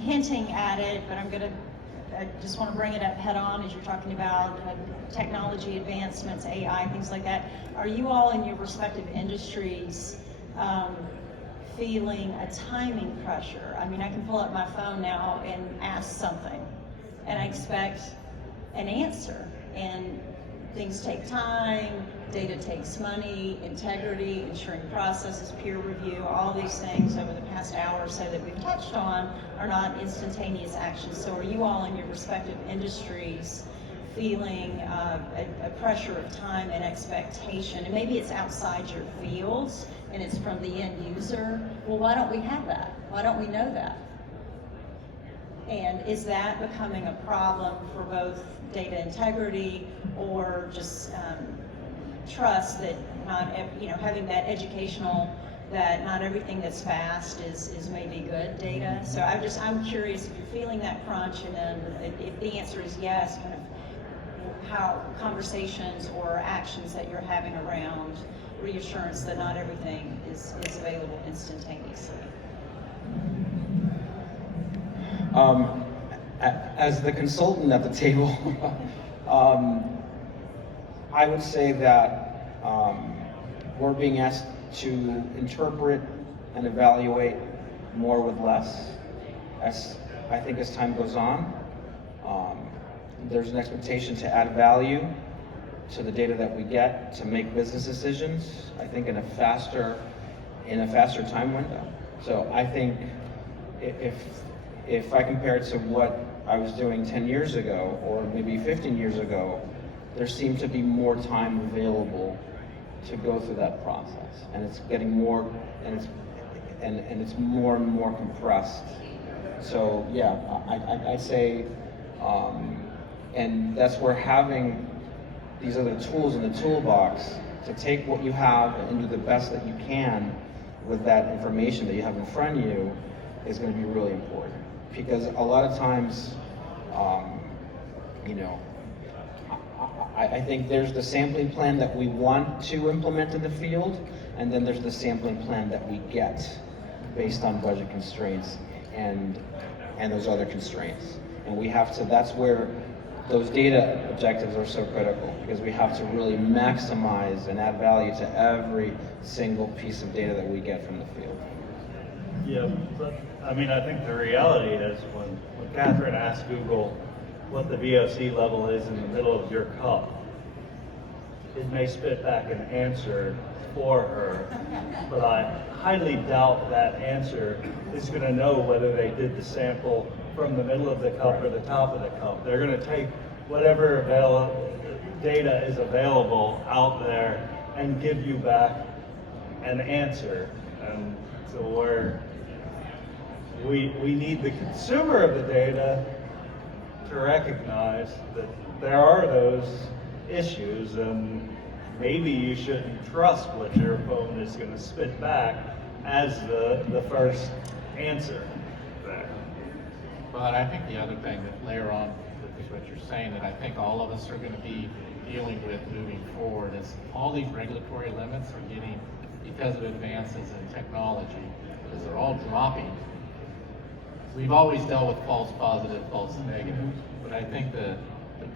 hinting at it, but I just want to bring it up head on as you're talking about technology advancements, AI, things like that. Are you all in your respective industries feeling a timing pressure? I mean, I can pull up my phone now and ask something, and I expect an answer, and things take time, data takes money, integrity, ensuring processes, peer review, all these things over the past hour or so that we've touched on are not instantaneous actions. So are you all in your respective industries feeling a pressure of time and expectation? And maybe it's outside your fields and it's from the end user. Well, why don't we have that? Why don't we know that? And is that becoming a problem for both data integrity or just trust that not, having that educational, that not everything that's fast is maybe good data? So I'm curious if you're feeling that crunch, and then if the answer is yes, kind of how conversations or actions that you're having around reassurance that not everything is available instantaneously. As the consultant at the table, I would say that we're being asked to interpret and evaluate more with less. I think as time goes on, there's an expectation to add value to the data that we get to make business decisions, I think in a faster time window. So I think if I compare it to what I was doing 10 years ago or maybe 15 years ago, there seemed to be more time available to go through that process, and it's getting more, and it's more and more compressed. So yeah, I'd say, and that's where having these other tools in the toolbox to take what you have and do the best that you can with that information that you have in front of you is going to be really important. Because a lot of times, I think there's the sampling plan that we want to implement in the field, and then there's the sampling plan that we get based on budget constraints and those other constraints. And we have to, that's where those data objectives are so critical, because we have to really maximize and add value to every single piece of data that we get from the field. Yeah, but I mean, I think the reality is when Katherine asked Google what the VOC level is in the middle of your cup, it may spit back an answer for her, but I highly doubt that answer is going to know whether they did the sample from the middle of the cup or the top of the cup. They're going to take whatever data is available out there and give you back an answer. And so we need the consumer of the data to recognize that there are those issues, and maybe you shouldn't trust what your phone is going to spit back as the first answer there. But I think the other thing that layer on with what you're saying that I think all of us are going to be dealing with moving forward is all these regulatory limits are getting, because of advances in technology, because they're all dropping. We've always dealt with false positive, false negative, but I think the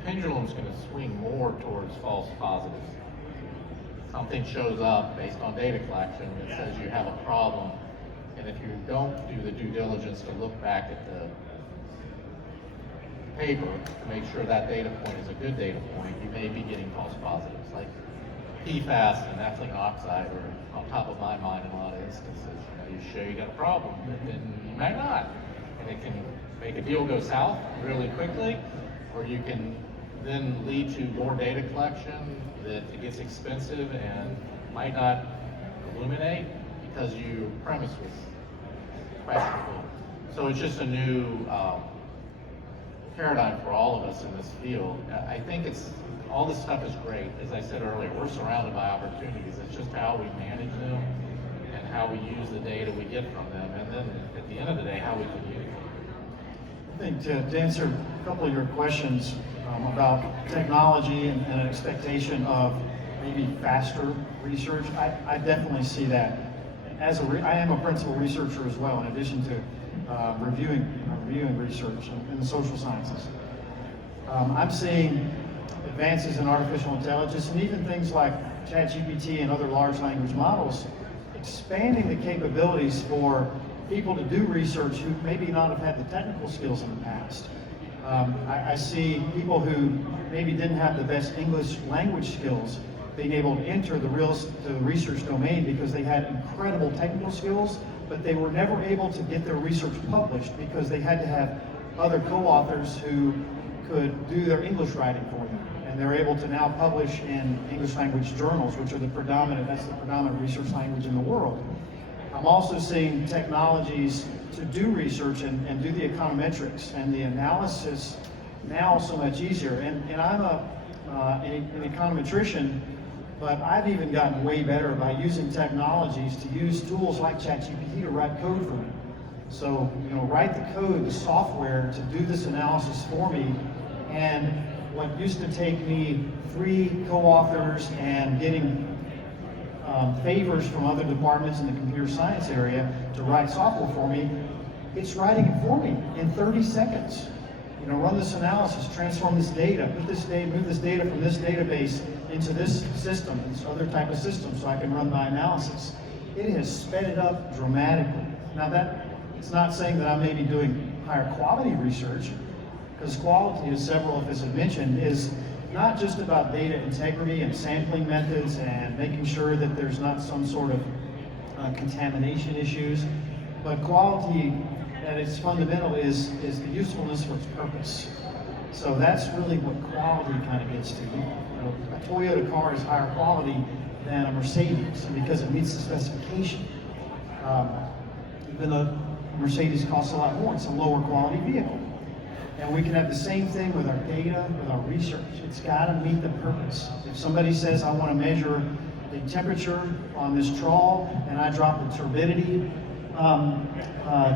pendulum's going to swing more towards false positives. Something shows up based on data collection that says you have a problem, and if you don't do the due diligence to look back at the paper to make sure that data point is a good data point, you may be getting false positives. Like PFAS and ethylene oxide are on top of my mind in a lot of instances. You show you got a problem, but then you might not. And it can make a deal go south really quickly, or you can then lead to more data collection that it gets expensive and might not illuminate because your premise was questionable. So it's just a new paradigm for all of us in this field. I think all this stuff is great. As I said earlier, we're surrounded by opportunities. It's just how we manage them and how we use the data we get from them, and then at the end of the day, how we communicate. I think to answer a couple of your questions about technology and an expectation of maybe faster research, I definitely see that. I am a principal researcher as well, in addition to reviewing research in the social sciences. I'm seeing advances in artificial intelligence and even things like ChatGPT and other large language models expanding the capabilities for people to do research who maybe not have had the technical skills in the past. I see people who maybe didn't have the best English language skills being able to enter the research domain because they had incredible technical skills, but they were never able to get their research published because they had to have other co-authors who could do their English writing for them. And they're able to now publish in English language journals, which are that's the predominant research language in the world. I'm also seeing technologies to do research and do the econometrics and the analysis now so much easier. And I'm an econometrician, but I've even gotten way better by using technologies to use tools like ChatGPT to write code for me. So, write the code, the software to do this analysis for me. And what used to take me 3 co-authors and getting favors from other departments in the computer science area to write software for me, it's writing it for me in 30 seconds. Run this analysis, transform this data, move this data from this database into this system, this other type of system, so I can run my analysis. It has sped it up dramatically. Now it's not saying that I may be doing higher quality research, because quality, as several of us have mentioned, is not just about data integrity and sampling methods and making sure that there's not some sort of contamination issues, but quality at its fundamental is the usefulness for its purpose. So that's really what quality kind of gets to. A Toyota car is higher quality than a Mercedes because it meets the specification. Even though Mercedes costs a lot more, it's a lower quality vehicle. And we can have the same thing with our data, with our research. It's got to meet the purpose. If somebody says, I want to measure the temperature on this trawl, and I drop the turbidity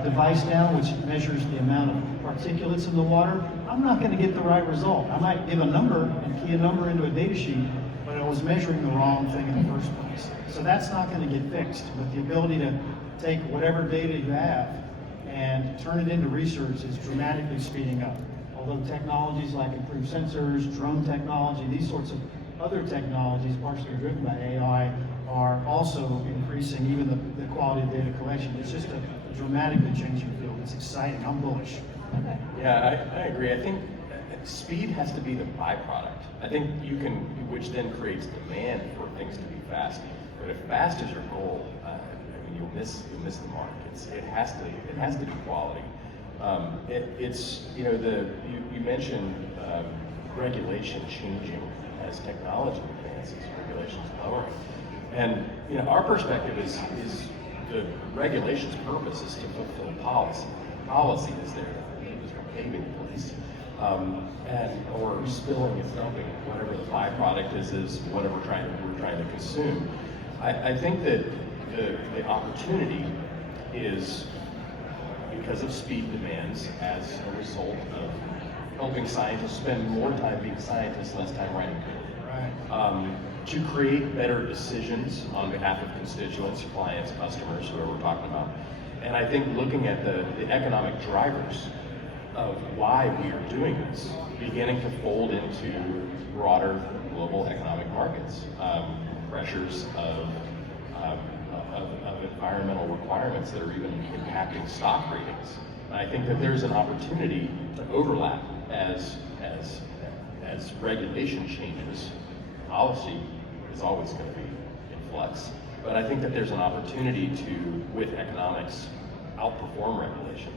device down, which measures the amount of particulates in the water, I'm not going to get the right result. I might give a number and key a number into a data sheet, but I was measuring the wrong thing in the first place. So that's not going to get fixed. But the ability to take whatever data you have and turn it into research is dramatically speeding up. Although technologies like improved sensors, drone technology, these sorts of other technologies, partially driven by AI, are also increasing even the quality of data collection. It's just a dramatically changing field. It's exciting. I'm bullish. Yeah, I agree. I think speed has to be the byproduct. I think which then creates demand for things to be fast. But if fast is your goal, you'll miss the mark. It has to be quality. You mentioned regulation changing as technology advances, regulations lowering. And our perspective is the regulation's purpose is to fulfill policy. Policy is there to keep us from paving place, or spilling and dumping whatever the byproduct is whatever we're trying to consume. I think that the opportunity is because of speed demands as a result of helping scientists spend more time being scientists, less time writing code. Right. To create better decisions on behalf of constituents, clients, customers, whoever we're talking about. And I think looking at the economic drivers of why we are doing this, beginning to fold into broader global economic markets, pressures of environmental requirements that are even impacting stock ratings. And I think that there's an opportunity to overlap as regulation changes. Policy is always going to be in flux, but I think that there's an opportunity to, with economics, outperform regulation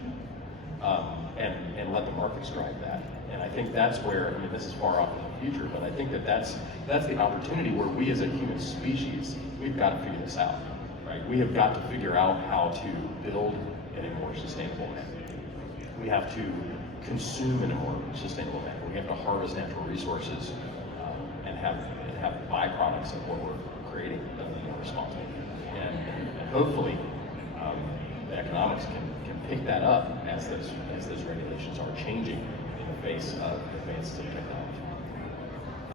and let the markets drive that. And I think that's where, this is far off in the future, but I think that that's the opportunity where we as a human species, we've got to figure this out, right? We have got to figure out how to build in a more sustainable manner. We have to consume in a more sustainable manner. We have to harvest natural resources and have byproducts of what we're creating that are more responsible. And hopefully, the economics can pick that up as those regulations are changing in the face of advances in technology.